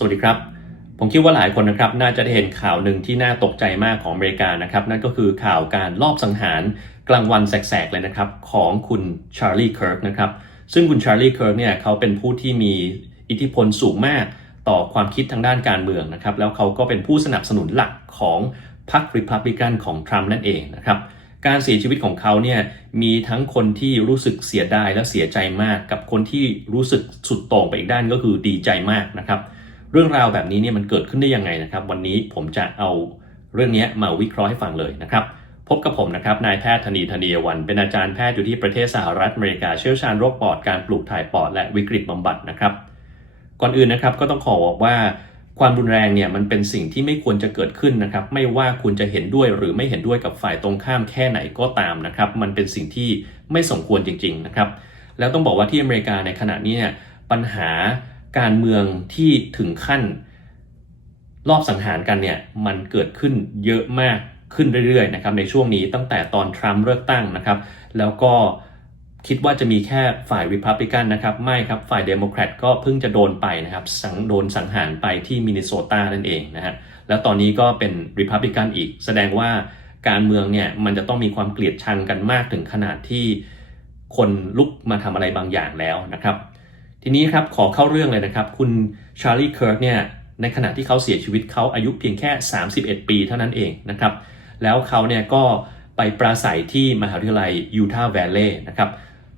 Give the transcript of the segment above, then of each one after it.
สวัสดีครับ ผมคิดว่าหลายคนนะครับน่าจะได้เห็นข่าวหนึ่งที่น่าตกใจมากของอเมริกานะครับ นั่นก็คือข่าวการลอบสังหารกลางวันแสกๆเลยนะครับ ของคุณชาร์ลีเคิร์กนะครับ ซึ่งคุณชาร์ลีเคิร์กเนี่ยเขาเป็นผู้ที่มีอิทธิพลสูงมากต่อความคิดทางด้านการเมืองนะครับ แล้วเขาก็เป็นผู้สนับสนุนหลักของพรรคริพับลิกันของทรัมป์นั่นเองนะครับการเสียชีวิตของเขาเนี่ยมีทั้งคนที่รู้สึกเสียดายและเสียใจมาก กับคนที่รู้สึกสุดโต่งไปอีกด้านก็คือดีใจมากนะครับ เรื่องราวแบบนี้เนี่ยมันเกิดขึ้นได้ยังไงนะครับ วันนี้ผมจะเอาเรื่องนี้มาวิเคราะห์ให้ฟังเลยนะครับ พบกับผมนะครับนายแพทย์ธนีธนีวัน เป็นอาจารย์แพทย์อยู่ที่ประเทศสหรัฐอเมริกาเชี่ยวชาญโรคปอดการปลูกถ่ายปอดและวิกฤตบำบัดนะครับ ก่อนอื่นนะครับก็ต้องขอบอกว่าความรุนแรงเนี่ยมันเป็นสิ่งที่ไม่ควรจะเกิดขึ้นนะครับ ไม่ว่าคุณจะเห็นด้วยหรือไม่เห็นด้วยกับฝ่ายตรงข้ามแค่ไหนก็ตามนะครับ มันเป็นสิ่งที่ไม่สมควรจริง ๆนะครับ แล้วต้องบอกว่าที่อเมริกาในขณะนี้เนี่ยปัญหา การเมืองที่ถึงขั้นรอบสังหารกันเนี่ยมันเกิดขึ้นเยอะมากขึ้นเรื่อยๆนะครับในช่วงนี้ตั้งแต่ตอนทรัมป์เลือกตั้งนะครับ แล้วก็คิดว่าจะมีแค่ฝ่ายริพับลิกันนะครับ ไม่ครับฝ่ายเดโมแครตก็เพิ่งจะโดนไปนะครับสังโดนสังหารไปที่มินนิโซตานั่นเองนะฮะแล้วตอนนี้ก็เป็นริพับลิกันอีก แสดงว่าการเมืองเนี่ยมันจะต้องมีความเกลียดชังกันมากถึงขนาดที่คนลุกมาทำอะไรบางอย่างแล้วนะครับ ทีนี้ครับขอเข้าเรื่องเลยนะครับ คุณชาร์ลีเคิร์กเนี่ยในขณะที่เขาเสียชีวิตเขาอายุเพียงแค่ 31 ปีเท่านั้นเองนะครับ แล้วเขาเนี่ยก็ไปปราศัยที่มหาวิทยาลัยยูทาห์แวลเลย์นะครับ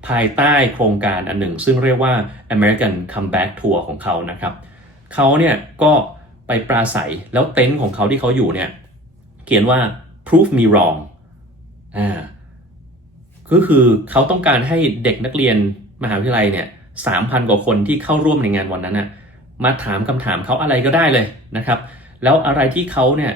ภายใต้โครงการอันหนึ่ง ซึ่งเรียกว่า American Comeback Tour ของเขานะครับเขาเนี่ยก็ไปปราศัยแล้วเต็นท์ของเขาที่เขาอยู่เนี่ยเขียนว่า prove me wrong อ่าก็คือเขาต้องการให้เด็กนักเรียนมหาวิทยาลัยเนี่ย สามพันกว่าคนที่เข้าร่วมในงานวันนั้นนะมาถามคำถามเขาอะไรก็ได้เลยนะครับ แล้วอะไรที่เขาเนี่ย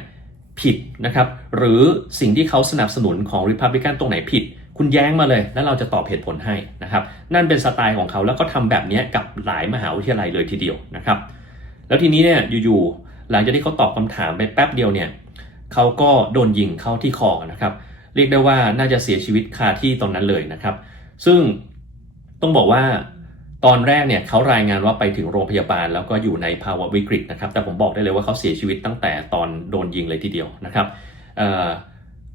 ผิดนะครับ หรือสิ่งที่เขาสนับสนุนของ Republican ตรงไหนผิด คุณแย้งมาเลย แล้วเราจะตอบเหตุผลให้นะครับ นั่นเป็นสไตล์ของเขาแล้วก็ทำแบบนี้กับหลายมหาวิทยาลัยเลยทีเดียวนะครับ แล้วทีนี้เนี่ยอยู่ๆหลังจากที่เขาตอบคำถามไปแป๊บเดียวเนี่ยเขาก็โดนยิงเข้าที่คอนะครับ เรียกได้ว่าน่าจะเสียชีวิตคาที่ตรงนั้นเลยนะครับ ซึ่งต้องบอกว่า ตอนแรกเนี่ยเขารายงานว่าไปถึงโรงพยาบาล แล้วก็อยู่ในภาวะวิกฤตนะครับ แต่ผมบอกได้เลยว่าเขาเสียชีวิตตั้งแต่ตอนโดนยิงเลยทีเดียวนะครับ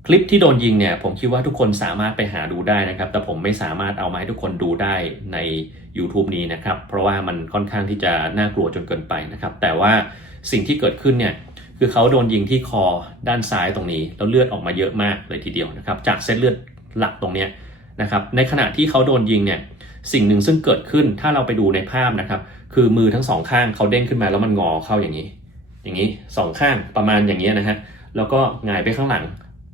คลิปที่โดนยิงเนี่ยผมคิดว่าทุกคนสามารถไปหาดูได้นะครับ แต่ผมไม่สามารถเอามาให้ทุกคนดูได้ใน YouTube นี้นะครับ เพราะว่ามันค่อนข้างที่จะน่ากลัวจนเกินไปนะครับ แต่ว่าสิ่งที่เกิดขึ้นเนี่ยคือเขาโดนยิงที่คอด้านซ้ายตรงนี้ แล้วเลือดออกมาเยอะมากเลยทีเดียวนะครับ จากเส้นเลือดหลักตรงนี้ นะครับในขณะที่เขาโดนยิงเนี่ยสิ่งหนึ่งซึ่งเกิดขึ้นถ้าเราไปดูในภาพนะครับ คือมือทั้งสองข้างเขาเด้งขึ้นมาแล้วมันงอเข้าอย่างนี้ อย่างนี้สองข้างประมาณอย่างนี้นะฮะแล้วก็หงายไปข้างหลัง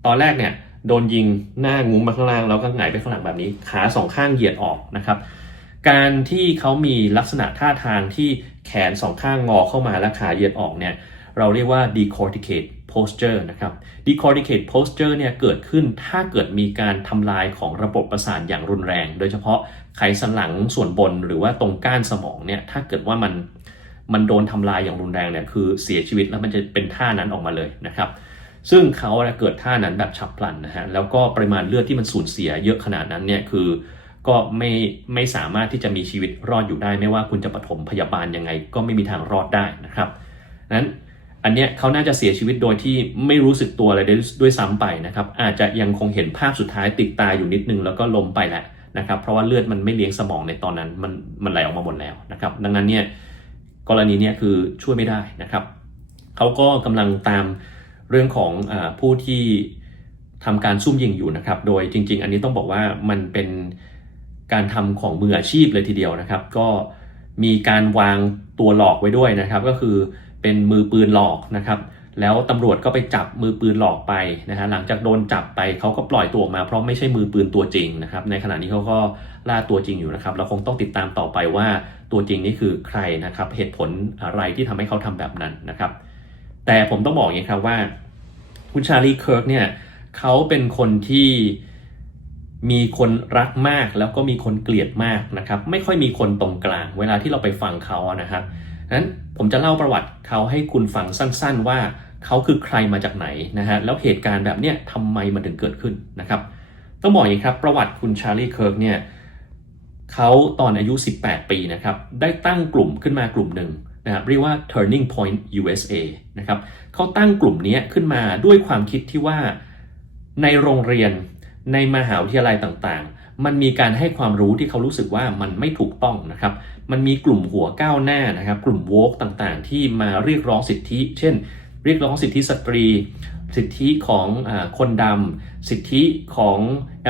ตอนแรกเนี่ยโดนยิงหน้างุ้มมาข้างล่างแล้วก็หงายไปข้างหลังแบบนี้ ขาสองข้างเหยียดออกนะครับการที่เขามีลักษณะท่าทางที่แขนสองข้างงอเข้ามาและขาเหยียดออกเนี่ยเราเรียกว่า decorticate posture นะครับ decorticate posture เนี่ยเกิดขึ้นถ้าเกิดมีการทำลายของระบบประสาทอย่างรุนแรง โดยเฉพาะไขสันหลังส่วนบนหรือว่าตรงก้านสมองเนี่ยถ้าเกิดว่ามันมันโดนทำลายอย่างรุนแรงเนี่ยคือเสียชีวิตแล้วมันจะเป็นท่านั้นออกมาเลยนะครับ ซึ่งเขาเกิดท่านั้นแบบฉับพลันนะฮะแล้วก็ปริมาณเลือดที่มันสูญเสียเยอะขนาดนั้นเนี่ยคือก็ไม่ไม่สามารถที่จะมีชีวิตรอดอยู่ได้ ไม่ว่าคุณจะปฐมพยาบาลยังไง ก็ไม่มีทางรอดได้นะครับนั้น อันเนี้ยเขาน่าจะเสียชีวิตโดยที่ไม่รู้สึกตัวอะไรด้วยซ้ำไปนะครับอาจจะยังคงเห็นภาพสุดท้ายติดตาอยู่นิดนึงแล้วก็ล้มไปแหละนะครับเพราะว่าเลือดมันไม่เลี้ยงสมองในตอนนั้นมันมันไหลออกมาหมดแล้วนะครับดังนั้นเนี่ยกรณีเนี้ยคือช่วยไม่ได้นะครับเขาก็กำลังตามเรื่องของอผู้ที่ทำการซุ่มยิงอยู่นะครับ โดยจริง ๆ อันนี้ต้องบอกว่ามันเป็นการทำของมืออาชีพเลยทีเดียวนะครับ ก็มีการวางตัวหลอกไว้ด้วยนะครับ ก็คือ เป็นมือปืนหลอกนะครับ แล้วตำรวจก็ไปจับมือปืนหลอกไปนะฮะหลังจากโดนจับไปเขาก็ปล่อยตัวออกมาเพราะไม่ใช่มือปืนตัวจริงนะครับ ในขณะนี้เขาก็ล่าตัวจริงอยู่นะครับ เราคงต้องติดตามต่อไปว่าตัวจริงนี่คือใครนะครับ เหตุผลอะไรที่ทำให้เขาทำแบบนั้นนะครับ แต่ผมต้องบอกอย่างนี้ครับว่าคุณชาลีเคิร์กเนี่ยเขาเป็นคนที่มีคนรักมากแล้วก็มีคนเกลียดมากนะครับ ไม่ค่อยมีคนตรงกลาง เวลาที่เราไปฟังเขานะครับ นั้นผมจะเล่าประวัติเขาให้คุณฟังสั้น ๆ ว่าเขาคือใครมาจากไหนนะฮะแล้วเหตุการณ์แบบเนี้ยทำไมมันถึงเกิดขึ้นนะครับต้องบอกอย่างครับประวัติคุณชาร์ลีเคิร์กเนี่ยเขาตอนอายุ 18 ปีนะครับได้ตั้งกลุ่มขึ้นมากลุ่มหนึ่งนะครับเรียกว่า Turning Point USA นะครับเขาตั้งกลุ่มนี้ขึ้นมาด้วยความคิดที่ว่าในโรงเรียนในมหาวิทยาลัยต่างๆ มันมีการให้ความรู้ที่เขารู้สึกว่ามันไม่ถูกต้องนะครับ มันมีกลุ่มหัวก้าวหน้านะครับ กลุ่มโวกต่างๆ ที่มาเรียกร้องสิทธิ เช่น เรียกร้องสิทธิสตรี สิทธิของอคนดำสิทธิของ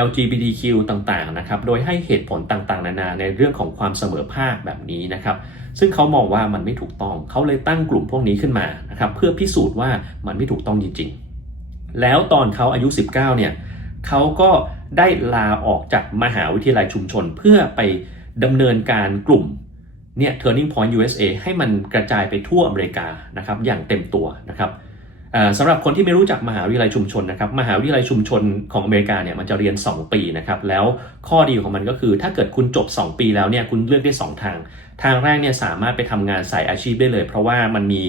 LGBTQ ต่างๆ นะครับ โดยให้เหตุผลต่างๆ นานาในเรื่องของความเสมอภาคแบบนี้นะครับ ซึ่งเขามองว่ามันไม่ถูกต้อง เขาเลยตั้งกลุ่มพวกนี้ขึ้นมานะครับ เพื่อพิสูจน์ว่ามันไม่ถูกต้องจริง ๆ แล้วตอนเขาอายุ 19 เนี่ยเขาก็ ได้ลาออกจากมหาวิทยาลัยชุมชน เพื่อไปดำเนินการกลุ่มเนี่ย Turning Point USA ให้มันกระจายไปทั่วอเมริกานะครับอย่างเต็มตัวนะครับสำหรับคนที่ไม่รู้จักมหาวิทยาลัยชุมชนนะครับมหาวิทยาลัยชุมชนของอเมริกาเนี่ยมันจะเรียน 2 ปีนะครับแล้วข้อดีของมันก็คือ ถ้าเกิดคุณจบ 2 ปีแล้วเนี่ยคุณเลือกได้ 2 ทาง ทางแรกเนี่ยสามารถไปทำงานสายอาชีพได้เลย เพราะว่ามันมี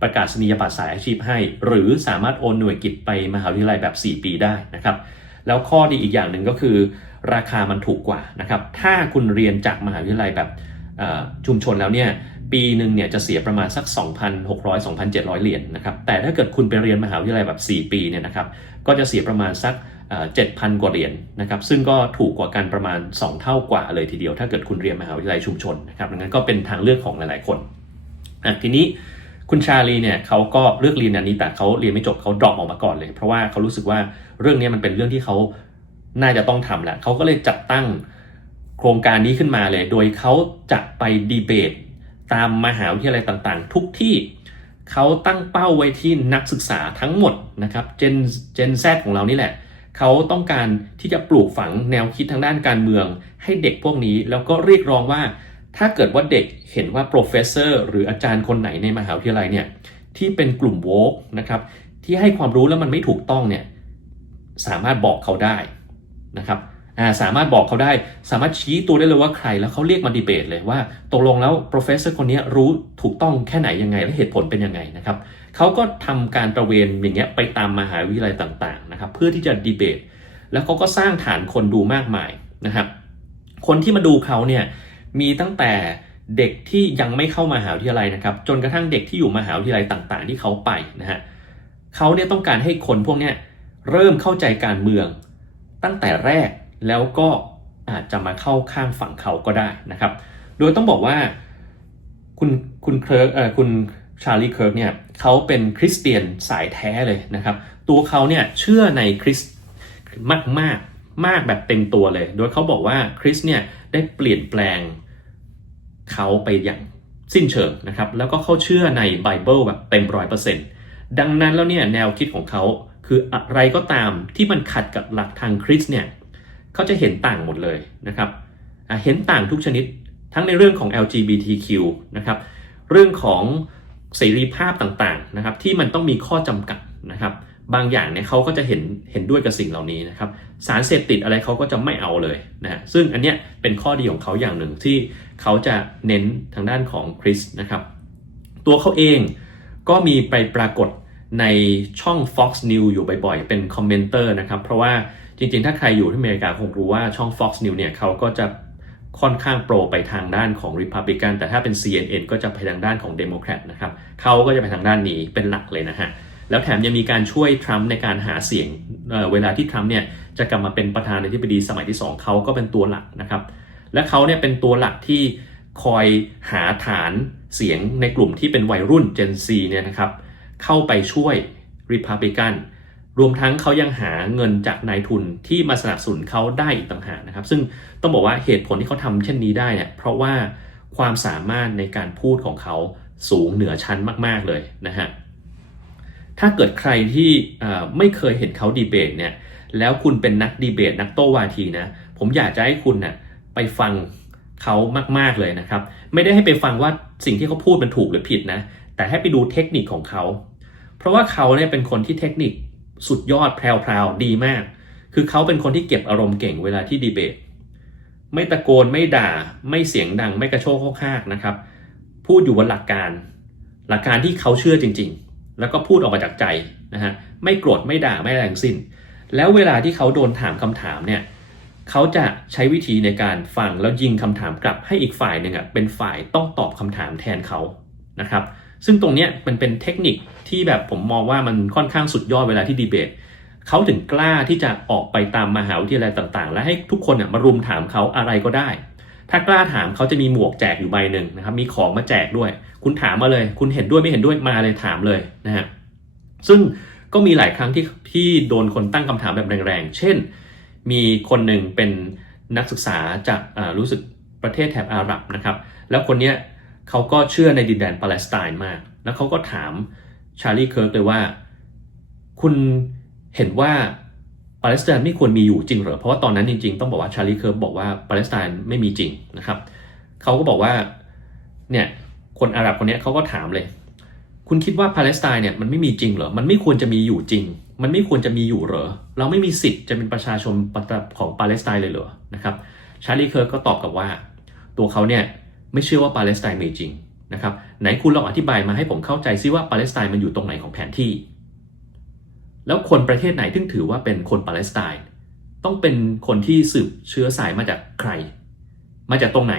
ประกาศนียบัตรสายอาชีพให้ หรือสามารถโอนหน่วยกิจไปมหาวิทยาลัยแบบ 4 ปีได้นะครับ แล้วข้อดีอีกอย่างหนึ่งก็คือ ราคามันถูกกว่านะครับ ถ้าคุณเรียนจากมหาวิทยาลัยแบบชุมชนแล้วเนี่ยปีหนึ่งเนี่ยจะเสียประมาณสัก 2,600 2,700 เหรียญนนะครับ แต่ถ้าเกิดคุณไปเรียนมหาวิทยาลัยแบบ 4 ปีเนี่ยนะครับ ก็จะเสียประมาณสัก7,000 กว่าเหรียญนนะครับ ซึ่งก็ถูกกว่ากันประมาณ 2 เท่ากว่าเลยทีเดียว ถ้าเกิดคุณเรียนมหาวิทยาลัยชุมชนนะครับดังนั้นก็เป็นทางเลือกของหลาย ๆ คนอะทีนี้คุณชาลีเนี่ยเขาก็เลือกเรียนอันนี้แต่เขาเรียนไม่จบเขาดรอปออกมาก่อนเลย เพราะว่าเขารู้สึกว่า เรื่องนี้มันเป็นเรื่องที่เขาน่าจะต้องทำแหละเขาก็เลยจัดตั้งโครงการนี้ขึ้นมาเลย โดยเขาจะไปดีเบต ตามมหาวิทยาลัยต่างๆ ทุกที่เขาตั้งเป้าไว้ที่นักศึกษาทั้งหมดนะครับเจนเจนแซของเรานี่แหละเขาต้องการที่จะปลูกฝังแนวคิดทางด้านการเมือง ให้เด็กพวกนี้แล้วก็เรียกร้องว่า ถ้าเกิดว่าเด็กเห็นว่าโปรเฟสเซอร์หรืออาจารย์คนไหนในมหาวิทยาลัยเนี่ยที่เป็นกลุ่มโวกนะครับที่ให้ความรู้แล้วมันไม่ถูกต้องเนี่ย สามารถบอกเขาได้นะครับสามารถบอกเขาได้ สามารถชี้ตัวได้เลยว่าใครแล้วเขาเรียกมาดีเบตเลยว่าตกลงแล้ว professor คนนี้รู้ถูกต้องแค่ไหนยังไง และเหตุผลเป็นยังไงนะครับเขาก็ทำการตระเวนอย่างเงี้ยไปตามมหาวิทยาลัยต่างๆนะครับเพื่อที่จะดีเบต แล้วเขาก็สร้างฐานคนดูมากมายนะครับ คนที่มาดูเขาเนี่ยมีตั้งแต่เด็กที่ยังไม่เข้ามหาวิทยาลัยนะครับ จนกระทั่งเด็กที่อยู่มหาวิทยาลัยต่างๆ ที่เขาไปนะฮะเขาเนี่ยต้องการให้คนพวกเนี้ย เริ่มเข้าใจการเมืองตั้งแต่แรกแล้วก็อาจจะมาเข้าข้างฝั่งเขาก็ได้นะครับ โดยต้องบอกว่าคุณคุณเคิร์กเอ่อคุณชาลีเคิร์กเนี่ยเขาเป็นคริสเตียนสายแท้เลยนะครับ ตัวเขาเนี่ยเชื่อในคริสมากมากมากแบบเต็มตัวเลย โดยเขาบอกว่าคริสเนี่ยได้เปลี่ยนแปลงเขาไปอย่างสิ้นเชิงนะครับ แล้วก็เขาเชื่อในไบเบิลแบบเต็มร้อยเปอร์เซ็นต์ดังนั้นแล้วเนี่ยแนวคิดของเขา คืออะไรก็ตามที่มันขัดกับหลักทางคริสเนี่ยเขาจะเห็นต่างหมดเลยนะครับเห็นต่างทุกชนิดทั้งในเรื่องของ LGBTQ นะครับเรื่องของเสรีภาพต่างๆนะครับที่มันต้องมีข้อจำกัดนะครับบางอย่างเนี่ยเขาก็จะเห็นเห็นด้วยกับสิ่งเหล่านี้นะครับสารเสพติดอะไรเขาก็จะไม่เอาเลยนะซึ่งอันเนี้ยเป็นข้อดีของเขาอย่างหนึ่งที่เขาจะเน้นทางด้านของคริสนะครับตัวเขาเองก็มีไปปรากฏ ในช่อง Fox News อยู่บ่อยๆ เป็นคอมเมนเตอร์นะครับ เพราะว่าจริงๆ ถ้าใครอยู่ที่อเมริกาคงรู้ว่าช่อง Fox News เนี่ยเขาก็จะค่อนข้างโปรไปทางด้านของ Republican แต่ถ้าเป็น CNN ก็จะไปทางด้านของ Democrat นะครับเขาก็จะไปทางด้านนี้เป็นหลักเลยนะฮะ แล้วแถมยังมีการช่วยทรัมป์ในการหาเสียงเเวลาที่ทรัมป์เนี่ยจะกลับมาเป็นประธานาธิบดีสมัยที่ 2 เขาก็เป็นตัวหลักนะครับ และเขาเนี่ยเป็นตัวหลักที่คอยหาฐานเสียงในกลุ่มที่เป็นวัยรุ่น Gen Z เนี่ยนะครับ เข้าไปช่วย Republican รวมทั้งเขายังหาเงินจากนายทุนที่มาสนับสนุนเขาได้อีกต่างหากนะครับ ซึ่งต้องบอกว่าเหตุผลที่เขาทำเช่นนี้ได้เนี่ยเพราะว่าความสามารถในการพูดของเขาสูงเหนือชั้นมาก ๆเลยนะฮะถ้าเกิดใครที่ไม่เคยเห็นเขาดีเบตเนี่ยแล้วคุณเป็นนักดีเบตนักโต้วาทีนะผมอยากจะให้คุณนะ่ะไปฟังเขามาก ๆเลยนะครับ ไม่ได้ให้ไปฟังว่าสิ่งที่เขาพูดมันถูกหรือผิดนะแต่ให้ไปดูเทคนิคของเขา เพราะว่าเขาเนี่ยเป็นคนที่เทคนิคสุดยอดแพรวๆดีมาก คือเขาเป็นคนที่เก็บอารมณ์เก่งเวลาที่ดีเบต ไม่ตะโกนไม่ด่า ไม่เสียงดัง ไม่กระโชกโคกากนะครับ พูดอยู่บนหลักการ หลักการที่เขาเชื่อจริง ๆ แล้วก็พูดออกมาจากใจนะฮะ ไม่โกรธไม่ด่าไม่แรทั้งสิ้น แล้วเวลาที่เขาโดนถามคำถามเนี่ย เขาจะใช้วิธีในการฟังแล้วยิงคำถามกลับให้อีกฝ่ายหนึ่งอะเป็นฝ่ายต้องตอบคำถามแทนเขา นะครับ ซึ่งตรงเนี้ยมันเป็นเทคนิค ที่แบบผมมองว่ามันค่อนข้างสุดยอดเวลาที่ดีเบตเขาถึงกล้าที่จะออกไปตามมหาวิทยาลัยต่างๆ และให้ทุกคนน่ะมารุมถามเขาอะไรก็ได้ ถ้ากล้าถามเขาจะมีหมวกแจกอยู่ใบหนึ่งนะครับ มีของมาแจกด้วย คุณถามมาเลย คุณเห็นด้วยไม่เห็นด้วยมาเลยถามเลยนะฮะซึ่งก็มีหลายครั้งที่ที่โดนคนตั้งคำถามแบบแรงๆ เช่น มีคนหนึ่งเป็นนักศึกษาจากอ่ารู้สึกประเทศแถบอาหรับนะครับ แล้วคนเนี้ยเขาก็เชื่อในดินแดนปาเลสไตน์มาก แล้วเขาก็ถาม ชาลีเคิร์กเลยว่า คุณเห็นว่าปาเลสไตน์ไม่ควรมีอยู่จริงเหรอ เพราะว่าตอนนั้นจริงๆ ต้องบอกว่าชาลีเคิร์กบอกว่าปาเลสไตน์ไม่มีจริงนะครับ เขาก็บอกว่าเนี่ยคนอาหรับคนนี้เขาก็ถามเลย คุณคิดว่าปาเลสไตน์เนี่ยมันไม่มีจริงเหรอ มันไม่ควรจะมีอยู่จริง มันไม่ควรจะมีอยู่เหรอ เราไม่มีสิทธิ์จะเป็นประชาชนของปาเลสไตน์เลยเหรอนะครับ ชาลีเคิร์กก็ตอบกับว่า ตัวเขาเนี่ยไม่เชื่อว่าปาเลสไตน์มีจริง นะครับไหนคุณลองอธิบายมาให้ผมเข้าใจซิว่าปาเลสไตน์มันอยู่ตรงไหนของแผนที่ แล้วคนประเทศไหนถึงถือว่าเป็นคนปาเลสไตน์ต้องเป็นคนที่สืบเชื้อสายมาจากใคร มาจากตรงไหน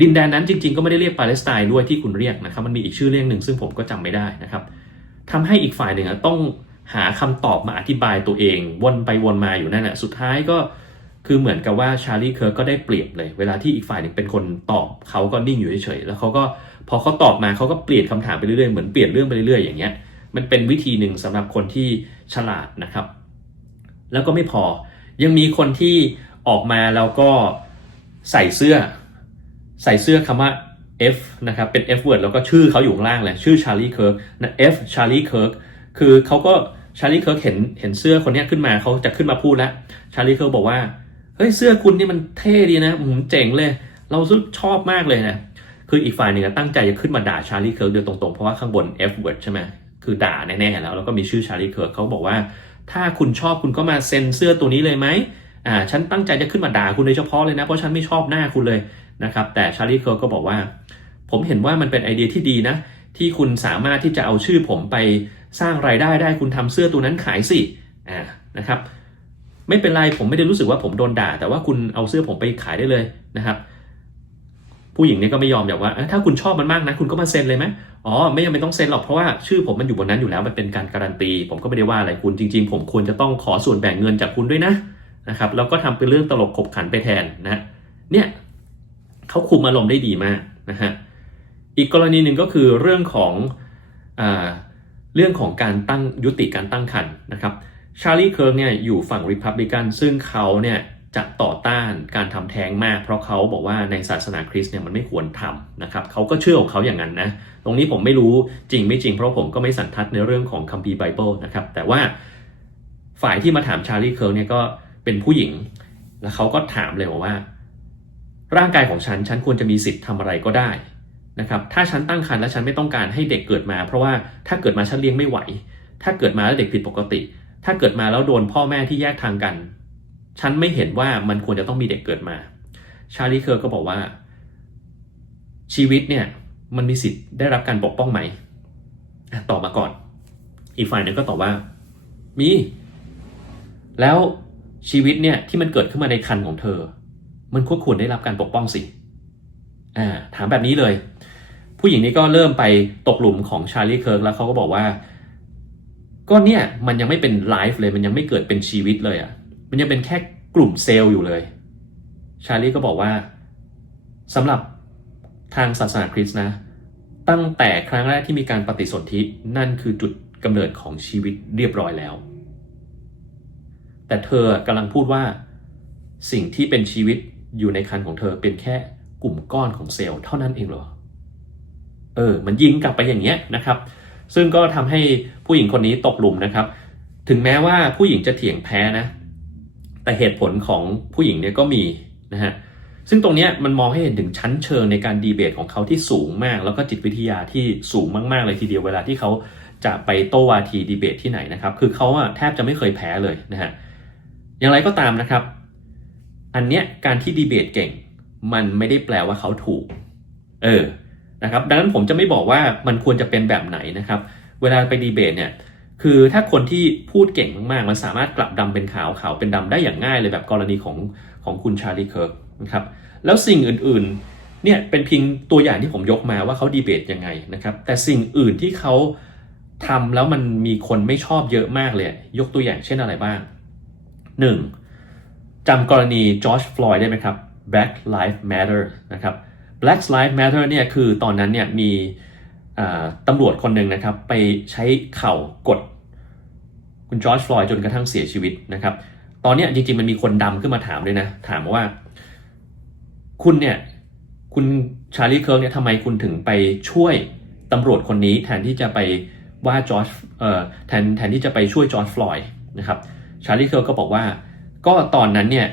ดินแดนนั้นจริงๆ ก็ไม่ได้เรียกปาเลสไตน์ด้วยที่คุณเรียกนะครับ มันมีอีกชื่อเรียกหนึ่งซึ่งผมก็จำไม่ได้นะครับทำให้อีกฝ่ายหนึ่งต้องหาคำตอบมาอธิบายตัวเอง วนไปวนมาอยู่นั่นแหละสุดท้ายก็ คือเหมือนกับว่าชาลีเคิร์กก็ได้เปรียบเลย เวลาที่อีกฝ่ายหนึ่งเป็นคนตอบเขาก็นิ่งอยู่เฉยๆแล้วเขาก็พอเขาตอบมาเขาก็เปลี่ยนคำถามไปเรื่อยๆเหมือนเปลี่ยนเรื่องไปเรื่อยๆอย่างเงี้ยมันเป็นวิธีหนึ่งสำหรับคนที่ฉลาดนะครับ แล้วก็ไม่พอยังมีคนที่ออกมาแล้วก็ใส่เสื้อ ใส่เสื้อคำว่า F นะครับเป็น F word แล้วก็ชื่อเขาอยู่ข้างล่างเลยชื่อชาลีเคิร์กนะ F ชาลีเคิร์กคือเขาก็ชาลีเคิร์กเห็นเห็นเสื้อคนนี้ขึ้นมาเขาจะขึ้นมาพูดแล้วชาลีเคิร์กบอกว่า เฮ้ยเสื้อคุณนี่มันเท่ดีนะอืมเจ๋งเลย เราชอบมากเลยนะ คืออีกฝ่ายหนึ่งตั้งใจจะขึ้นมาด่าชาลีเคิร์กโดยตรงๆ เพราะว่าข้างบน F word ใช่ไหมคือด่าแน่ๆแล้ว แล้วก็มีชื่อชาลีเคิร์กเขาบอกว่า ถ้าคุณชอบคุณก็มาเซ็นเสื้อตัวนี้เลยไหมอ่าฉันตั้งใจจะขึ้นมาด่าคุณโดยเฉพาะเลยนะ เพราะฉันไม่ชอบหน้าคุณเลยนะครับแต่ชาลีเคิร์กก็บอกว่า ผมเห็นว่ามันเป็นไอเดียที่ดีนะ ที่คุณสามารถที่จะเอาชื่อผมไปสร้างรายได้ได้คุณทำเสื้อตัวนั้นขายสิอ่านะครับ ไม่เป็นไรผมไม่ได้รู้สึกว่าผมโดนด่า แต่ว่าคุณเอาเสื้อผมไปขายได้เลยนะครับ ผู้หญิงเนี่ยก็ไม่ยอมแบบว่าถ้าคุณชอบมันมากนะคุณก็มาเซ็นเลยไหมอ๋อไม่จำเป็นต้องเซ็นหรอกเพราะว่าชื่อผมมันอยู่บนนั้นอยู่แล้วมันเป็นการการันตี ผมก็ไม่ได้ว่าอะไรคุณจริง ๆ ผมควรจะต้องขอส่วนแบ่งเงินจากคุณด้วยนะนะครับแล้วก็ทำเป็นเรื่องตลกขบขันไปแทนนะเนี่ยเขาคุมอารมณ์ได้ดีมากนะฮะอีกกรณีหนึ่งก็คือเรื่องของอาเรื่องของการตั้งยุติการตั้งครรภ์นะครับ ชาลีเคิร์กเนี่ยอยู่ฝั่งริพับลิกันซึ่งเขาเนี่ยจะต่อต้านการทำแท้งมาก เพราะเขาบอกว่าในศาสนาคริสต์เนี่ยมันไม่ควรทำนะครับเขาก็เชื่อของเขาอย่างนั้นนะ ตรงนี้ผมไม่รู้จริงไม่จริง เพราะผมก็ไม่สันทัดในเรื่องของคัมภีร์ไบเบิลนะครับแต่ว่าฝ่ายที่มาถามชาลีเคิร์กเนี่ยก็เป็นผู้หญิง แล้วเขาก็ถามเลยว่า ร่างกายของฉันฉันควรจะมีสิทธิ์ทำอะไรก็ได้นะครับถ้าฉันตั้งครรภ์และฉันไม่ต้องการให้เด็กเกิดมา เพราะว่าถ้าเกิดมาฉันเลี้ยงไม่ไหว ถ้าเกิดมาแล้วเด็กผิดปกติ ถ้าเกิดมาแล้วโดนพ่อแม่ที่แยกทางกัน ฉันไม่เห็นว่ามันควรจะต้องมีเด็กเกิดมา ชาลีเคอร์ก็บอกว่า ชีวิตเนี่ยมันมีสิทธิ์ได้รับการปกป้องไหมอะตอบมาก่อน อีกฝ่ายหนึ่งก็ตอบว่า มี แล้วชีวิตเนี่ยที่มันเกิดขึ้นมาในคันของเธอ มันควรควรได้รับการปกป้องสิ อ่า ถามแบบนี้เลย ผู้หญิงนี้ก็เริ่มไปตกหลุมของชาลีเคิร์กแล้วเขาก็บอกว่า ก็เนี่ยมันยังไม่เป็นไลฟ์เลย มันยังไม่เกิดเป็นชีวิตเลยอะ่ะ มันยังเป็นแค่กลุ่มเซลล์อยู่เลย ชาลีก็บอกว่าสำหรับทางศาสนาคริสต์นะ ตั้งแต่ครั้งแรกที่มีการปฏิสนธินั่นคือจุดกำเนิดของชีวิตเรียบร้อยแล้ว แต่เธอกำลังพูดว่าสิ่งที่เป็นชีวิตอยู่ในคันของเธอเป็นแค่กลุ่มก้อนของเซลล์เท่านั้นเองเหรอ เออ มันยิงกลับไปอย่างเงี้ยนะครับ ซึ่งก็ทำให้ผู้หญิงคนนี้ตกหลุมนะครับ ถึงแม้ว่าผู้หญิงจะเถียงแพ้นะ แต่เหตุผลของผู้หญิงเนี่ยก็มีนะฮะซึ่งตรงนี้มันมองให้เห็นถึงชั้นเชิงในการดีเบตของเขาที่สูงมาก แล้วก็จิตวิทยาที่สูงมากๆเลยทีเดียวเวลาที่เขาจะไปโต้วาทีดีเบตที่ไหนนะครับ คือเขาอะแทบจะไม่เคยแพ้เลยนะฮะอย่างไรก็ตามนะครับ อันเนี้ยการที่ดีเบตเก่ง มันไม่ได้แปลว่าเขาถูก เออ นะครับดังนั้นผมจะไม่บอกว่ามันควรจะเป็นแบบไหนนะครับ เวลาไปดีเบตเนี่ยคือถ้าคนที่พูดเก่งมากๆ มันสามารถกลับดำเป็นขาวขาวเป็นดำได้อย่างง่ายเลยแบบกรณีของของคุณชาลีเคิร์กนะครับแล้วสิ่งอื่นๆเนี่ยเป็นเพียงตัวอย่างที่ผมยกมาว่าเขาดีเบตยังไงนะครับแต่สิ่งอื่นที่เขาทำแล้วมันมีคนไม่ชอบเยอะมากเลย ยกตัวอย่างเช่นอะไรบ้าง 1. จำกรณีจอร์จฟลอยด์ได้ไหมครับ Black Lives Matter นะครับ Black Lives Matter เนี่ยคือตอนนั้นเนี่ยมีตำรวจคนหนึ่งนะครับไปใช้เข่ากดคุณจอร์จฟลอยด์จนกระทั่งเสียชีวิตนะครับ ตอนนี้จริงๆ มันมีคนดำขึ้นมาถามด้วยนะ ถามว่า คุณเนี่ย คุณชาลีเคิร์กเนี่ยทำไมคุณถึงไปช่วยตำรวจคนนี้ แทนที่จะไปว่าจอร์จแทนแทนที่จะไปช่วยจอร์จฟลอยด์นะครับชาลีเคิร์กก็บอกว่า ก็ตอนนั้นเนี่ย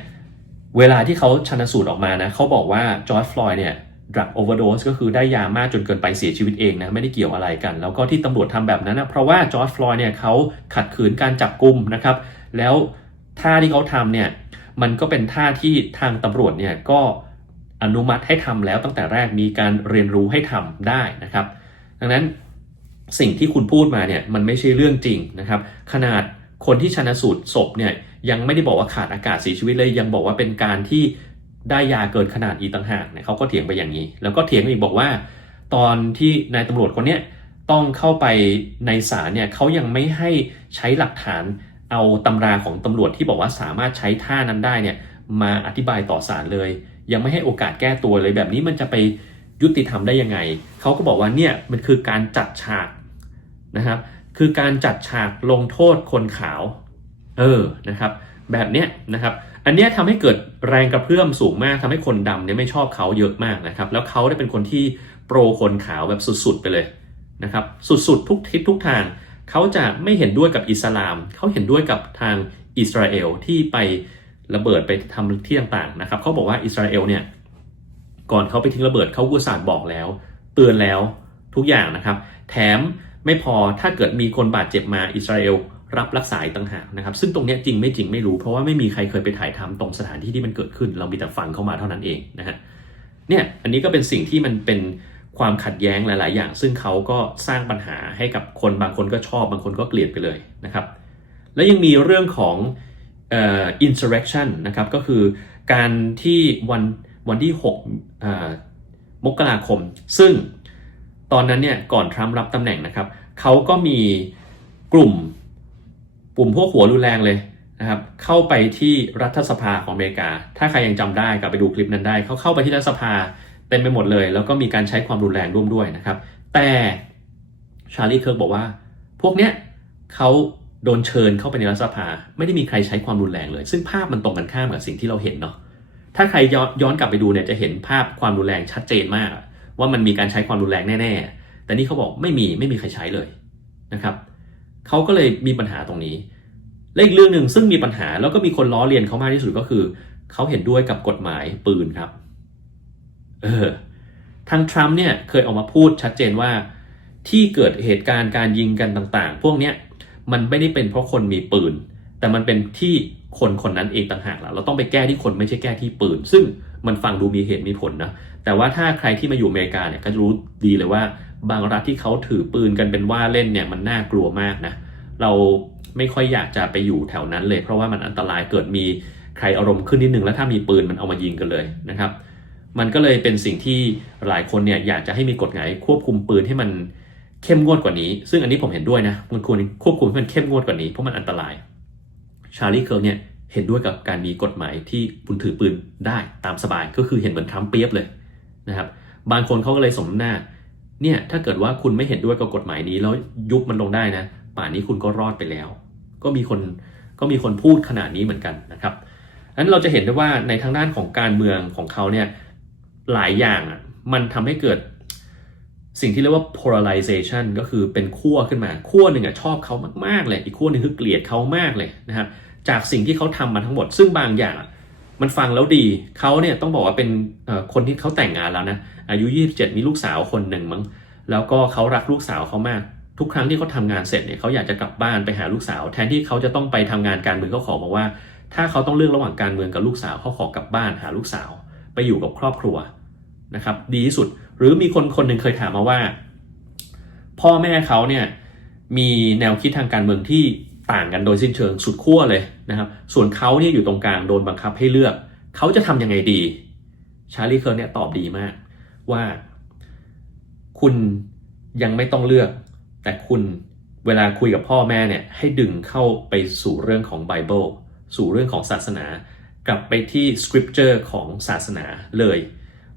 เวลาที่เขาชันสูตรออกมานะเขาบอกว่าจอร์จฟลอยด์เนี่ย ดรักโอเวอร์โดสก็คือได้ยามากจนเกินไปเสียชีวิตเองนะ ไม่ได้เกี่ยวอะไรกัน แล้วก็ที่ตำรวจทำแบบนั้นนะเพราะว่าจอร์จฟลอยด์เนี่ยเขาขัดขืนการจับกลุ่มนะครับ แล้วท่าที่เขาทำเนี่ยมันก็เป็นท่าที่ทางตำรวจเนี่ยก็อนุมัติให้ทำแล้วตั้งแต่แรกมีการเรียนรู้ให้ทำได้นะครับ ดังนั้นสิ่งที่คุณพูดมาเนี่ยมันไม่ใช่เรื่องจริงนะครับ ขนาดคนที่ชนะสูตรศพเนี่ยยังไม่ได้บอกว่าขาดอากาศเสียชีวิตเลยยังบอกว่าเป็นการที่ ได้ยาเกินขนาดอีกต่างหากเนี่ยเขาก็เถียงไปอย่างนี้ แล้วก็เถียงอีกบอกว่า ตอนที่นายตำรวจคนเนี้ยต้องเข้าไปในศาลเนี่ยเขายังไม่ให้ใช้หลักฐานเอาตำราของตำรวจที่บอกว่าสามารถใช้ท่านั้นได้เนี่ยมาอธิบายต่อศาลเลย ยังไม่ให้โอกาสแก้ตัวเลยแบบนี้มันจะไปยุติธรรมได้ยังไง เขาก็บอกว่าเนี่ยมันคือการจัดฉากนะครับ คือการจัดฉากลงโทษคนขาว เออนะครับ แบบเนี้ยนะครับ อันนี้ยทำให้เกิดแรงกระเพื่อมสูงมากทำให้คนดำเนี่ยไม่ชอบเขาเยอะมากนะครับ แล้วเขาได้เป็นคนที่โปรคนขาวแบบสุดๆไปเลยนะครับ สุดๆ ทุกทิศทุกทางเขาจะไม่เห็นด้วยกับอิสลาม เขาเห็นด้วยกับทางอิสราเอลที่ไประเบิดไปทำที่ต่างๆนะครับเขาบอกว่าอิสราเอลเนี่ยก่อนเขาไปทิ้งระเบิดเขากุศาสตร์บอกแล้ว เตือนแล้วทุกอย่างนะครับ แถมไม่พอถ้าเกิดมีคนบาดเจ็บมาอิสราเอล รับรักษาต่างหากนะครับ ซึ่งตรงนี้จริงไม่จริงไม่รู้ เพราะว่าไม่มีใครเคยไปถ่ายทำตรงสถานที่ที่มันเกิดขึ้น เรามีแต่ฟังเข้ามาเท่านั้นเองนะฮะเนี่ยอันนี้ก็เป็นสิ่งที่มันเป็นความขัดแย้งหลาย ๆ อย่าง ซึ่งเขาก็สร้างปัญหาให้กับคนบางคนก็ชอบบางคนก็เกลียดไปเลยนะครับ แล้วยังมีเรื่องของเอ่อ insurrection นะครับก็คือการที่วันวันที่6มกราคม ซึ่งตอนนั้นเนี่ยก่อนทรัมป์รับตำแหน่งนะครับเขาก็มีกลุ่ม ลุ่มพวกหัวรุนแรงเลยนะครับเข้าไปที่รัฐสภาของอเมริกา ถ้าใครยังจำได้กลับไปดูคลิปนั้นได้ เขาเข้าไปที่รัฐสภาเต็มไปหมดเลย แล้วก็มีการใช้ความรุนแรงร่วมด้วยนะครับ แต่ชาลีเคิร์กบอกว่า พวกเนี้ยเขาโดนเชิญเข้าไปในรัฐสภา ไม่ได้มีใครใช้ความรุนแรงเลย ซึ่งภาพมันตรงกันข้ามกับสิ่งที่เราเห็นเนาะถ้าใครย้อนกลับไปดูเนี่ยจะเห็นภาพความรุนแรงชัดเจนมาก ว่ามันมีการใช้ความรุนแรงแน่ ๆ แต่นี่เขาบอกไม่มีไม่มีใครใช้เลยนะครับ เขาก็เลยมีปัญหาตรงนี้ และอีกเรื่องหนึ่งซึ่งมีปัญหาแล้วก็มีคนล้อเลียนเขามากที่สุดก็คือ เขาเห็นด้วยกับกฎหมายปืนครับ เออ ทางทรัมป์เนี่ยเคยออกมาพูดชัดเจนว่า ที่เกิดเหตุการณ์การยิงกันต่างๆ พวกเนี้ยมันไม่ได้เป็นเพราะคนมีปืน แต่มันเป็นที่คนคนนั้นเองต่างหากล่ะเราต้องไปแก้ที่คนไม่ใช่แก้ที่ปืน ซึ่งมันฟังดูมีเหตุมีผลนะ แต่ว่าถ้าใครที่มาอยู่อเมริกาเนี่ยก็จะรู้ดีเลยว่า บางรัฐที่เขาถือปืนกันเป็นว่าเล่นเนี่ยมันน่ากลัวมากนะเราไม่ค่อยอยากจะไปอยู่แถวนั้นเลย เพราะว่ามันอันตรายเกิดมีใครอารมณ์ขึ้นนิดนึงแล้วถ้ามีปืนมันเอามายิงกันเลยนะครับ มันก็เลยเป็นสิ่งที่หลายคนเนี่ยอยากจะให้มีกฎหมายควบคุมปืนให้มันเข้มงวดกว่านี้ ซึ่งอันนี้ผมเห็นด้วยนะมันควรควบคุมให้มันเข้มงวดกว่านี้เพราะมันอันตราย ชาลีเคิร์กเนี่ยเห็นด้วยกับการมีกฎหมายที่คุณถือปืนได้ตามสบายก็คือเห็นเหมือนทรัมป์เปียบเลยนะครับ บางคนเขาก็เลยสมน้ำหน้า เนี่ยถ้าเกิดว่าคุณไม่เห็นด้วยกับกฎหมายนี้แล้วยุบมันลงได้นะ ป่านนี้คุณก็รอดไปแล้ว ก็มีคนก็มีคนพูดขนาดนี้เหมือนกันนะครับนั้นเราจะเห็นได้ว่าในทางด้านของการเมืองของเขาเนี่ยหลายอย่างอะมันทำให้เกิดสิ่งที่เรียกว่า polarization ก็คือเป็นขั้วขึ้นมาขั้วหนึ่งอะชอบเขามากๆเลย อีกขั้วหนึ่งคือเกลียดเขามากเลยนะครับจากสิ่งที่เขาทำมาทั้งหมด ซึ่งบางอย่างอะ มันฟังแล้วดีเขาเนี่ยต้องบอกว่าเป็นคนที่เขาแต่งงานแล้วนะอายุ 27 มีลูกสาวคนหนึ่งมั้งแล้วก็เขารักลูกสาวเขามาก ทุกครั้งที่เขาทำงานเสร็จเนี่ยเขาอยากจะกลับบ้านไปหาลูกสาว แทนที่เขาจะต้องไปทำงานการเมืองเขาขอบอกว่า ถ้าเขาต้องเลือกระหว่างการเมืองกับลูกสาวเขาขอกลับบ้านหาลูกสาว ไปอยู่กับครอบครัวนะครับดีที่สุดหรือมีคนคนหนึ่งเคยถามมาว่า พ่อแม่เขาเนี่ยมีแนวคิดทางการเมืองที่ ต่างกันโดยสิ้นเชิงสุดขั้วเลยนะครับ ส่วนเขาเนี่ยอยู่ตรงกลางโดนบังคับให้เลือก เขาจะทำยังไงดี ชาลีเคิร์เนี่ยตอบดีมากว่าคุณยังไม่ต้องเลือก แต่คุณเวลาคุยกับพ่อแม่เนี่ยให้ดึงเข้าไปสู่เรื่องของไบเบิลสู่เรื่องของศาสนา กลับไปที่สคริปเจอร์ของศาสนาเลย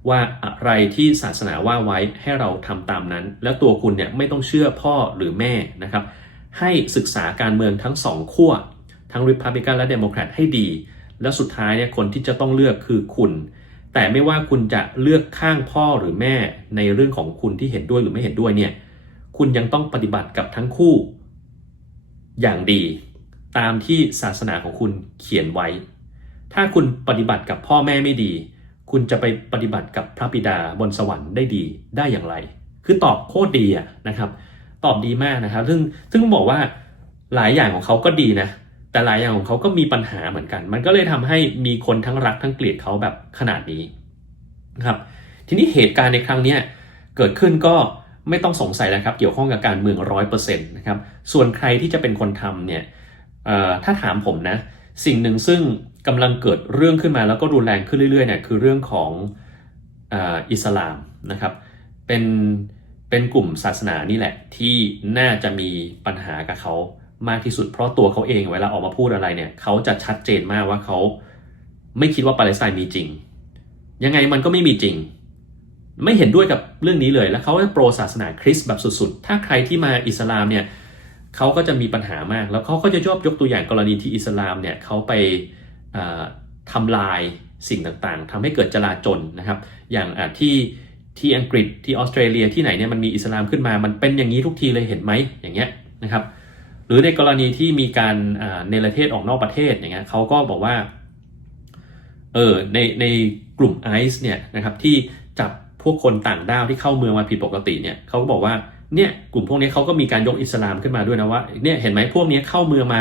ว่าอะไรที่ศาสนาว่าไว้ให้เราทำตามนั้น แล้วตัวคุณเนี่ยไม่ต้องเชื่อพ่อหรือแม่นะครับ ให้ศึกษาการเมืองทั้งสองขั้วทั้งริพับลิกันและเดโมแครตให้ดี แล้วสุดท้ายเนี่ยคนที่จะต้องเลือกคือคุณ แต่ไม่ว่าคุณจะเลือกข้างพ่อหรือแม่ในเรื่องของคุณที่เห็นด้วยหรือไม่เห็นด้วยเนี่ยคุณยังต้องปฏิบัติกับทั้งคู่ อย่างดี ตามที่ศาสนาของคุณเขียนไว้ ถ้าคุณปฏิบัติกับพ่อแม่ไม่ดี คุณจะไปปฏิบัติกับพระบิดาบนสวรรค์ได้ดีได้อย่างไร คือตอบโคตรดีอะนะครับ ตอบดีมากนะครับ ซึ่งซึ่งบอกว่าหลายอย่างของเขาก็ดีนะแต่หลายอย่างของเขาก็มีปัญหาเหมือนกัน มันก็เลยทำให้มีคนทั้งรักทั้งเกลียดเขาแบบขนาดนี้นะครับ ทีนี้เหตุการณ์ในครั้งนี้เกิดขึ้นก็ไม่ต้องสงสัยแล้วครับ เกี่ยวข้องกับการเมืองร้อยเปอร์เซ็นต์นะครับ ส่วนใครที่จะเป็นคนทำเนี่ยถ้าถามผมนะ สิ่งหนึ่งซึ่งกำลังเกิดเรื่องขึ้นมาแล้วก็รุนแรงขึ้นเรื่อยๆเนี่ยคือเรื่องของออิสลามนะครับ เป็น เป็นกลุ่มศาสนานี่แหละ ที่น่าจะมีปัญหากับเขามากที่สุด เพราะตัวเขาเองเวลาออกมาพูดอะไรเนี่ยเขาจะชัดเจนมากว่าเขาไม่คิดว่าปาเลสไตน์มีจริง ยังไงมันก็ไม่มีจริง ไม่เห็นด้วยกับเรื่องนี้เลย แล้วเขาก็โปรศาสนาคริสต์แบบสุดๆ ถ้าใครที่มาอิสลามเนี่ยเขาก็จะมีปัญหามาก แล้วเขาก็จะชอบยกตัวอย่างกรณีที่อิสลามเนี่ยเขาไปเอ่อทำลายสิ่งต่างๆทำให้เกิดจลาจลนะครับ อย่างที่ ที่อังกฤษที่ออสเตรเลียที่ไหนเนี่ยมันมีอิสลามขึ้นมา มันเป็นอย่างนี้ทุกทีเลยเห็นไหมอย่างเงี้ยนะครับ หรือในกรณีที่มีการอ่าเนรเทศออกนอกประเทศอย่างเงี้ยเขาก็บอกว่าเออในในกลุ่มไอซ์เนี่ยนะครับที่จับพวกคนต่างด้าวที่เข้าเมืองมาผิดปกติเนี่ยเขาก็บอกว่าเนี่ยกลุ่มพวกนี้เขาก็มีการยกอิสลามขึ้นมาด้วยนะว่าเนี่ยเห็นไหมพวกนี้เข้าเมืองมา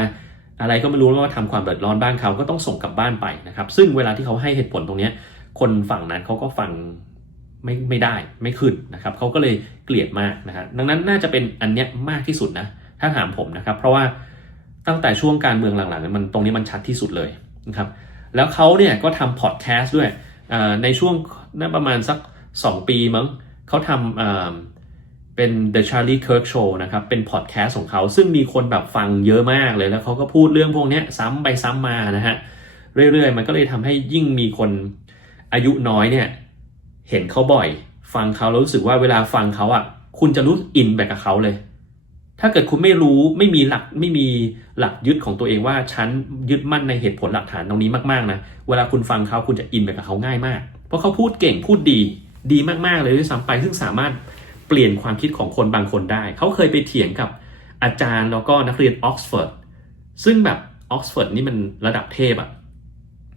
อะไรก็ไม่รู้ว่าทำความเดือดร้อนบ้านเขาก็ต้องส่งกลับบ้านไปนะครับ ซึ่งเวลาที่เขาให้เหตุผลตรงนี้คนฝั่งนั้นเขาก็ฟัง ไม่ไม่ได้ไม่ขึ้นนะครับเขาก็เลยเกลียดมากนะฮะดังนั้นน่าจะเป็นอันเนี้ยมากที่สุดนะถ้าถามผมนะครับ เพราะว่าตั้งแต่ช่วงการเมืองหลังๆมันตรงนี้มันชัดที่สุดเลยนะครับแล้วเขาเนี่ยก็ทำพอดแคสต์ด้วยในช่วงน่าประมาณสัก 2 ปีมั้งเขาทำเป็น The Charlie Kirk Show นะครับเป็นพอดแคสต์ของเขา ซึ่งมีคนแบบฟังเยอะมากเลยแล้วเขาก็พูดเรื่องพวกนี้ซ้ำไปซ้ำมานะฮะเรื่อยๆ มันก็เลยทำให้ยิ่งมีคนอายุน้อยเนี่ย เห็นเขาบ่อย ฟังเขาแล้วรู้สึกว่าเวลาฟังเขาอะ คุณจะรู้อินไปกับเขาเลย ถ้าเกิดคุณไม่รู้ไม่มีหลักไม่มีหลักยึดของตัวเองว่าฉันยึดมั่นในเหตุผลหลักฐานตรงนี้มากๆนะเวลาคุณฟังเขาคุณจะอินไปกับเขาง่ายมาก เพราะเขาพูดเก่งพูดดี ดีมากๆเลยด้วยซ้ำไปซึ่งสามารถเปลี่ยนความคิดของคนบางคนได้ เขาเคยไปเถียงกับอาจารย์แล้วก็นักเรียนออกซฟอร์ดซึ่งแบบออกซฟอร์ดนี่มันระดับเทพอะ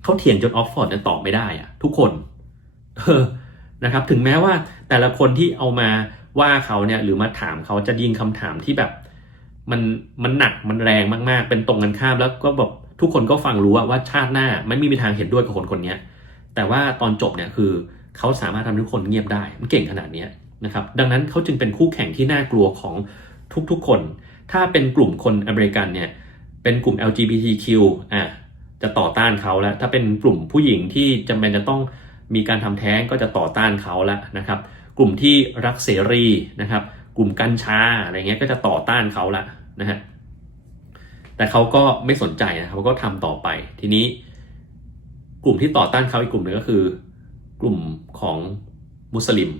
เขาเถียงจนออกซฟอร์ดเนี่ยตอบไม่ได้อะทุกคน เออ นะครับ ถึงแม้ว่าแต่ละคนที่เอามาว่าเขาเนี่ยหรือมาถามเขาจะยิงคำถามที่แบบมันมันหนักมันแรงมากๆ เป็นตรงกันข้ามแล้วก็แบบทุกคนก็ฟังรู้ว่าชาติหน้าไม่มีทางเห็นด้วยกับคนคนนี้แต่ว่าตอนจบเนี่ยคือเขาสามารถทำให้ทุกคนเงียบได้ มันเก่งขนาดนี้นะครับ ดังนั้นเขาจึงเป็นคู่แข่งที่น่ากลัวของทุกๆคน ถ้าเป็นกลุ่มคนอเมริกันเนี่ยเป็นกลุ่ม LGBTQ อะจะต่อต้านเขาแล้ว ถ้าเป็นกลุ่มผู้หญิงที่จำเป็นจะต้อง มีการทำแท้งก็จะต่อต้านเขาแล้วนะครับ กลุ่มที่รักเสรีนะครับ กลุ่มกัญชาอะไรเงี้ยก็จะต่อต้านเขาละนะฮะแต่เขาก็ไม่สนใจนะครับเขาก็ทำต่อไป ทีนี้ กลุ่มที่ต่อต้านเขาอีกกลุ่มหนึ่งก็คือ กลุ่มของมุสลิม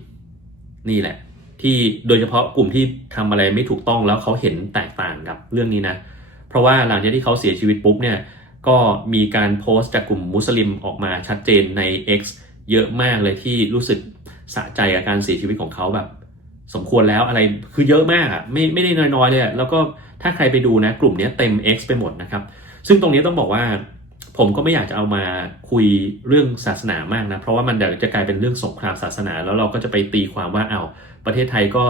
นี่แหละ ที่โดยเฉพาะกลุ่มที่ทำอะไรไม่ถูกต้องแล้วเขาเห็นแตกต่างกับเรื่องนี้นะ เพราะว่าหลังจากที่เขาเสียชีวิตปุ๊บเนี่ยก็มีการโพสต์จากกลุ่มมุสลิมออกมาชัดเจนใน X เยอะมากเลยที่รู้สึกสะใจกับการเสียชีวิตของเขาแบบ สมควรแล้วอะไรคือเยอะมากอะไม่ไม่ได้น้อยๆเลยแล้วก็ถ้าใครไปดูนะ กลุ่มนี้เต็ม X ไปหมดนะครับ ซึ่งตรงนี้ต้องบอกว่า ผมก็ไม่อยากจะเอามาคุยเรื่องศาสนามากนะ เพราะว่ามันเดี๋ยวจะกลายเป็นเรื่องสงครามศาสนา แล้วเราก็จะไปตีความว่าเอาประเทศไทยก็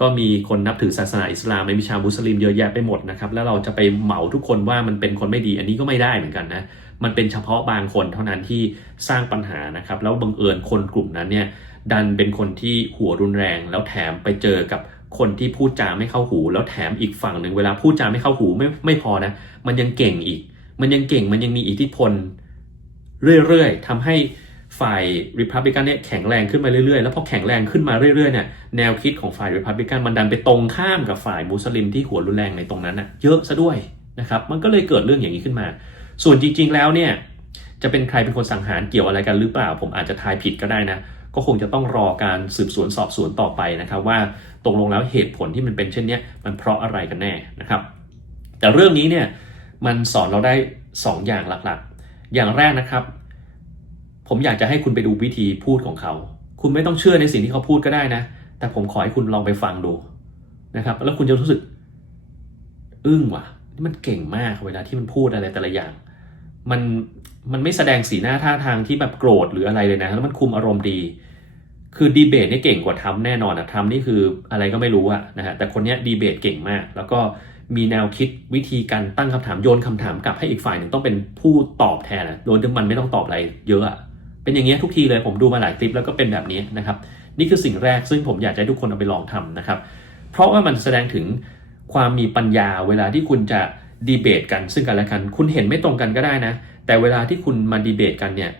ก็มีคนนับถือศาสนาอิสลามไม่มีชาวมุสลิมเยอะแยะไปหมดนะครับ แล้วเราจะไปเหมาทุกคนว่ามันเป็นคนไม่ดี อันนี้ก็ไม่ได้เหมือนกันนะ มันเป็นเฉพาะบางคนเท่านั้นที่สร้างปัญหานะครับ แล้วบังเอิญคนกลุ่มนั้นเนี่ยดันเป็นคนที่หัวรุนแรง แล้วแถมไปเจอกับคนที่พูดจาไม่เข้าหู แล้วแถมอีกฝั่งหนึ่งเวลาพูดจาไม่เข้าหูไม่ไม่พอนะ มันยังเก่งอีก มันยังเก่งมันยังมีอิทธิพล เรื่อยๆทำให้ฝ่าย Republican เนี่ยแข็งแรงขึ้นมาเรื่อยๆ แล้วพอแข็งแรงขึ้นมาเรื่อยๆเนี่ยแนวคิดของฝ่าย Republican มันดันไปตรงข้ามกับฝ่ายมุสลิมที่หัวรุนแรงในตรงนั้นนะเยอะซะด้วยนะครับ มันก็เลยเกิดเรื่องอย่างนี้ขึ้นมา ส่วนจริง ๆ แล้วเนี่ยจะเป็นใครเป็นคนสังหารเกี่ยวอะไรกันหรือเปล่า ผมอาจจะทายผิดก็ได้นะ ก็คงจะต้องรอการสืบสวนสอบสวนต่อไปนะครับ ว่าตกลงแล้วเหตุผลที่มันเป็นเช่นนี้มันเพราะอะไรกันแน่นะครับ แต่เรื่องนี้เนี่ยมันสอนเราได้ 2 อย่างหลักๆ อย่างแรกนะครับ ผมอยากจะให้คุณไปดูวิธีพูดของเขา คุณไม่ต้องเชื่อในสิ่งที่เขาพูดก็ได้นะ แต่ผมขอให้คุณลองไปฟังดูนะครับ แล้วคุณจะรู้สึก อึ้งว่ะนี่มันเก่งมากเวลาที่มันพูดอะไรแต่ละอย่าง มันมันไม่แสดงสีหน้าท่าทางที่แบบโกรธหรืออะไรเลยนะ แล้วมันคุมอารมณ์ดี คือดีเบตนี่เก่งกว่าทำแน่นอนอะทำนี่คืออะไรก็ไม่รู้อะนะฮะแต่คนนี้ดีเบตเก่งมาก แล้วก็มีแนวคิดวิธีการตั้งคำถามโยนคำถามกลับให้อีกฝ่ายหนึ่งต้องเป็นผู้ตอบแทนอะโดยที่มันไม่ต้องตอบอะไรเยอะอะเป็นอย่างเงี้ยทุกทีเลยผมดูมาหลายคลิปแล้วก็เป็นแบบนี้นะครับ นี่คือสิ่งแรกซึ่งผมอยากจะให้ทุกคนเอาไปลองทำนะครับ เพราะว่ามันแสดงถึงความมีปัญญาเวลาที่คุณจะ ดีเบตกันซึ่งกันและกัน คุณเห็นไม่ตรงกันก็ได้นะ แต่เวลาที่คุณมาดีเบตกันเนี่ย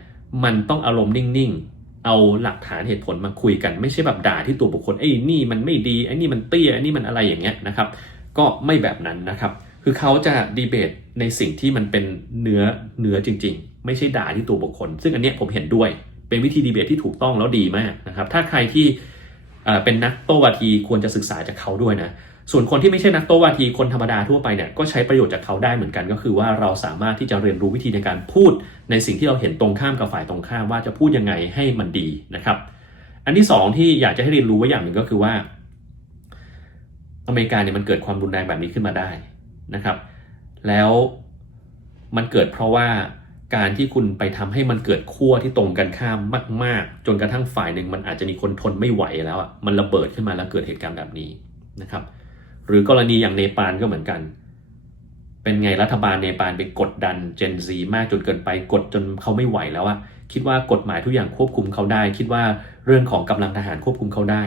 มันต้องอารมณ์นิ่งๆ เอาหลักฐานเหตุผลมาคุยกัน ไม่ใช่แบบด่าที่ตัวบุคคลไอ้นี่มันไม่ดีไอ้นี่มันเตี้ยไอ้นี่มันอะไรอย่างเงี้ยนะครับ ก็ไม่แบบนั้นนะครับ คือเขาจะดีเบตในสิ่งที่มันเป็นเนื้อเนื้อจริง ๆ ไม่ใช่ด่าที่ตัวบุคคล ซึ่งอันเนี้ยผมเห็นด้วย เป็นวิธีดีเบตที่ถูกต้องแล้วดีมากนะครับ ถ้าใครที่อ่อเป็นนักโต้วาทีควรจะศึกษาจากเขาด้วยนะ ส่วนคนที่ไม่ใช่นักโต้วาทีคนธรรมดาทั่วไปเนี่ยก็ใช้ประโยชน์จากเขาได้เหมือนกันก็คือว่าเราสามารถที่จะเรียนรู้วิธีในการพูด ในสิ่งที่เราเห็นตรงข้ามกับฝ่ายตรงข้ามว่าจะพูดยังไงให้มันดีนะครับ อันที่สองที่อยากจะให้เรียนรู้ไว้อย่างหนึ่งก็คือว่า อเมริกาเนี่ยมันเกิดความรุนแรงแบบนี้ขึ้นมาได้นะครับ แล้วมันเกิดเพราะว่าการที่คุณไปทำให้มันเกิดขั้วที่ตรงกันข้ามมาก ๆ จนกระทั่งฝ่ายหนึ่งมันอาจจะมีคนทนไม่ไหวแล้วอะมันระเบิดขึ้นมาแล้วเกิดเหตุการณ์แบบนี้นะครับ หรือกรณีอย่างเนปาลก็เหมือนกัน เป็นไงรัฐบาลเนปาลไปกดดันเจนซีมากจนเกินไปกดจนเขาไม่ไหวแล้วอะคิดว่ากฎหมายทุกอย่างควบคุมเขาได้ คิดว่าเรื่องของกำลังทหารควบคุมเขาได้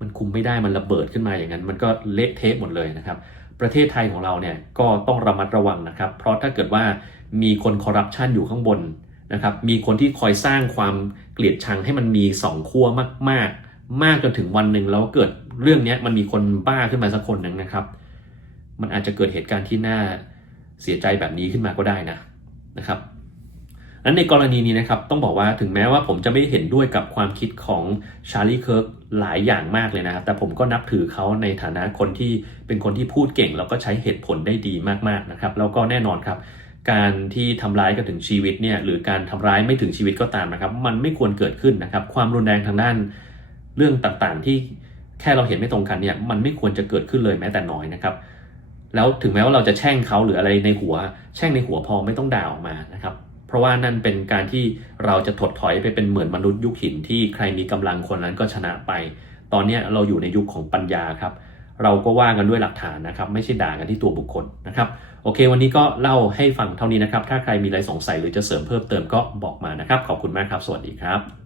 มันคุมไม่ได้มันระเบิดขึ้นมาอย่างนั้น มันก็เละเทะหมดเลยนะครับ ประเทศไทยของเราเนี่ยก็ต้องระมัดระวังนะครับ เพราะถ้าเกิดว่ามีคนคอร์รัปชันอยู่ข้างบนนะครับ มีคนที่คอยสร้างความเกลียดชังให้มันมีสองขั้วมาก ๆ มากจนถึงวันหนึ่งแล้วเกิด เรื่องนี้มันมีคนบ้าขึ้นมาสักคนหนึ่งนะครับ มันอาจจะเกิดเหตุการณ์ที่น่าเสียใจแบบนี้ขึ้นมาก็ได้นะนะครับนั้นในกรณีนี้นะครับต้องบอกว่าถึงแม้ว่าผมจะไม่เห็นด้วยกับความคิดของชาร์ลีเคิร์กหลายอย่างมากเลยนะครับ แต่ผมก็นับถือเขาในฐานะคนที่เป็นคนที่พูดเก่ง แล้วก็ใช้เหตุผลได้ดีมากๆนะครับ แล้วก็แน่นอนครับ การที่ทำร้ายกันถึงชีวิตเนี่ยหรือการทำร้ายไม่ถึงชีวิตก็ตามนะครับ มันไม่ควรเกิดขึ้นนะครับ ความรุนแรงทางด้านเรื่องต่างๆที่ แค่เราเห็นไม่ตรงกันเนี่ยมันไม่ควรจะเกิดขึ้นเลยแม้แต่น้อยนะครับ แล้วถึงแม้ว่าเราจะแช่งเขาหรืออะไรในหัว แช่งในหัวพอไม่ต้องด่าออกมานะครับ เพราะว่านั่นเป็นการที่เราจะถดถอยไปเป็นเหมือนมนุษย์ยุคหินที่ใครมีกำลังคนนั้นก็ชนะไป ตอนนี้เราอยู่ในยุคของปัญญาครับ เราก็ว่ากันด้วยหลักฐานนะครับ ไม่ใช่ด่ากันที่ตัวบุคคลนะครับโอเค วันนี้ก็เล่าให้ฟังเท่านี้นะครับ ถ้าใครมีอะไรสงสัยหรือจะเสริมเพิ่มเติมก็บอกมานะครับ ขอบคุณมากครับ สวัสดีครับ